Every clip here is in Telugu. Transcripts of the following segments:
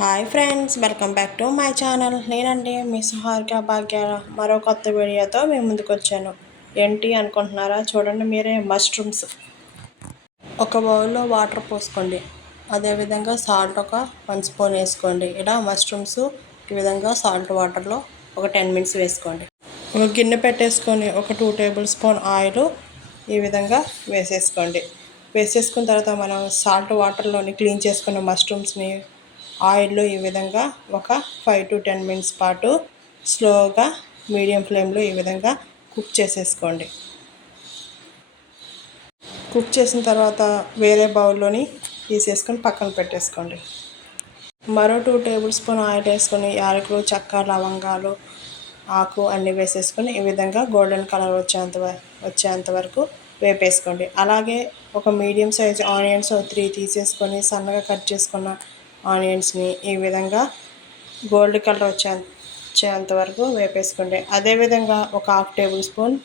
Hi friends, welcome back to my channel. నేనండి మీ సుహారిక భాగ్య. మరో కొత్త వీడియోతో మేము ముందుకు వచ్చాను. ఏంటి అనుకుంటున్నారా? చూడండి మీరే, మష్రూమ్స్. ఒక బౌల్లో వాటర్ పోసుకోండి. అదేవిధంగా సాల్ట్ ఒక 1 స్పూన్ వేసుకోండి. ఇలా మష్రూమ్స్ ఈ విధంగా సాల్ట్ వాటర్లో ఒక 10 మినిట్స్ వేసుకోండి. ఒక గిన్నె పెట్టేసుకొని ఒక 2 టేబుల్ స్పూన్ ఆయిల్ ఈ విధంగా వేసేసుకోండి. వేసేసుకున్న తర్వాత మనం సాల్ట్ వాటర్లోని క్లీన్ చేసుకున్న మష్రూమ్స్ని ఆయిల్లో ఈ విధంగా ఒక 5 to 10 మినిట్స్ పాటు స్లోగా మీడియం ఫ్లేమ్లో ఈ విధంగా కుక్ చేసేసుకోండి. కుక్ చేసిన తర్వాత వేరే బౌల్లోని తీసేసుకొని పక్కన పెట్టేసుకోండి. మరో 2 టేబుల్ స్పూన్ ఆయిల్ వేసుకొని యాలకులు, చెక్క, లవంగాలు, ఆకు అన్నీ వేసేసుకొని ఈ విధంగా గోల్డెన్ కలర్ వచ్చేంత వరకు వేపేసుకోండి. అలాగే ఒక మీడియం సైజ్ ఆనియన్స్ 3 తీసేసుకొని సన్నగా కట్ చేసుకున్న ఆనియన్స్ని ఈ విధంగా గోల్డ్ కలర్ వచ్చేంత వరకు వేపేసుకోండి. అదేవిధంగా ఒక 1/2 టేబుల్ స్పూన్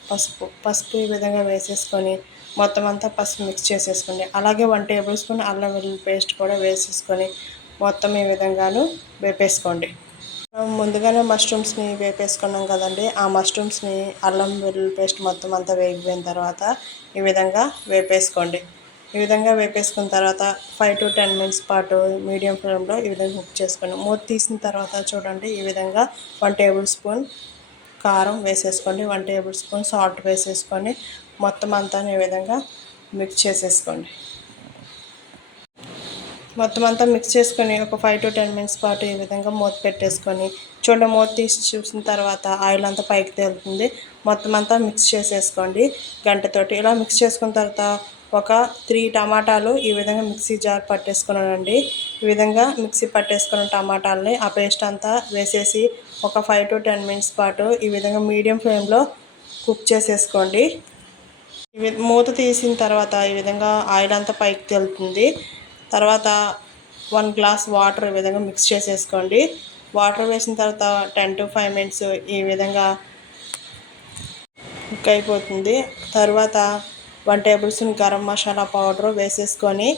పసుపు ఈ విధంగా వేసేసుకొని మొత్తం అంతా పసుపు మిక్స్ చేసేసుకోండి. అలాగే 1 టేబుల్ స్పూన్ అల్లం వెల్లుల్లి పేస్ట్ కూడా వేసేసుకొని మొత్తం ఈ విధంగాను వేపేసుకోండి. మనం ముందుగానే మష్రూమ్స్ని వేపేసుకున్నాం కదండి. ఆ మష్రూమ్స్ని అల్లం వెల్లుల్లి పేస్ట్ మొత్తం అంతా వేగిపోయిన తర్వాత ఈ విధంగా వేపేసుకోండి. ఈ విధంగా వేపేసుకున్న తర్వాత 5 to 10 మినిట్స్ పాటు మీడియం ఫ్లేమ్లో ఈ విధంగా కుక్ చేసుకోండి. మూత తీసిన తర్వాత చూడండి ఈ విధంగా 1 టేబుల్ స్పూన్ కారం వేసేసుకోండి. 1 టేబుల్ స్పూన్ సాల్ట్ వేసేసుకొని మొత్తం అంతా ఈ విధంగా మిక్స్ చేసేసుకోండి. మొత్తం అంతా మిక్స్ చేసుకొని ఒక 5 to 10 మినిట్స్ పాటు ఈ విధంగా మూత పెట్టేసుకొని చూడండి. మూత తీసి చూసిన తర్వాత ఆయిల్ అంతా పైకి తేలుతుంది. మొత్తం అంతా మిక్స్ చేసేసుకోండి గంటతోటి. ఇలా మిక్స్ చేసుకున్న తర్వాత ఒక 3 టమాటాలు ఈ విధంగా మిక్సీ జార్ పట్టేసుకున్నానండి. ఈ విధంగా మిక్సీ పట్టేసుకున్న టమాటాలని ఆ పేస్ట్ అంతా వేసేసి ఒక 5 to 10 మినిట్స్ పాటు ఈ విధంగా మీడియం ఫ్లేమ్లో కుక్ చేసేసుకోండి. మూత తీసిన తర్వాత ఈ విధంగా ఆయిల్ అంతా పైకి తేలుతుంది. తర్వాత 1 గ్లాస్ వాటర్ ఈ విధంగా మిక్స్ చేసేసుకోండి. వాటర్ వేసిన తర్వాత 10 to 5 మినిట్స్ ఈ విధంగా కుక్ అయిపోతుంది. తర్వాత 1 table spoon garam masala powder వేసేసుకొని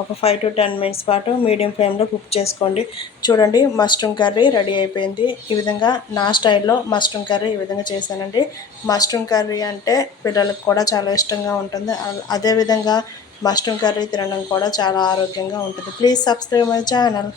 ఒక 5 to 10 మినిట్స్ పాటు మీడియం ఫ్లేమ్లో కుక్ చేసుకోండి. చూడండి, మష్రూమ్ కర్రీ రెడీ అయిపోయింది. ఈ విధంగా నా స్టైల్లో మష్రూమ్ కర్రీ ఈ విధంగా చేశానండి. మష్రూమ్ కర్రీ అంటే పిల్లలకు కూడా చాలా ఇష్టంగా ఉంటుంది. అదేవిధంగా మష్రూమ్ కర్రీ తినడం కూడా చాలా ఆరోగ్యంగా ఉంటుంది. Please subscribe my channel.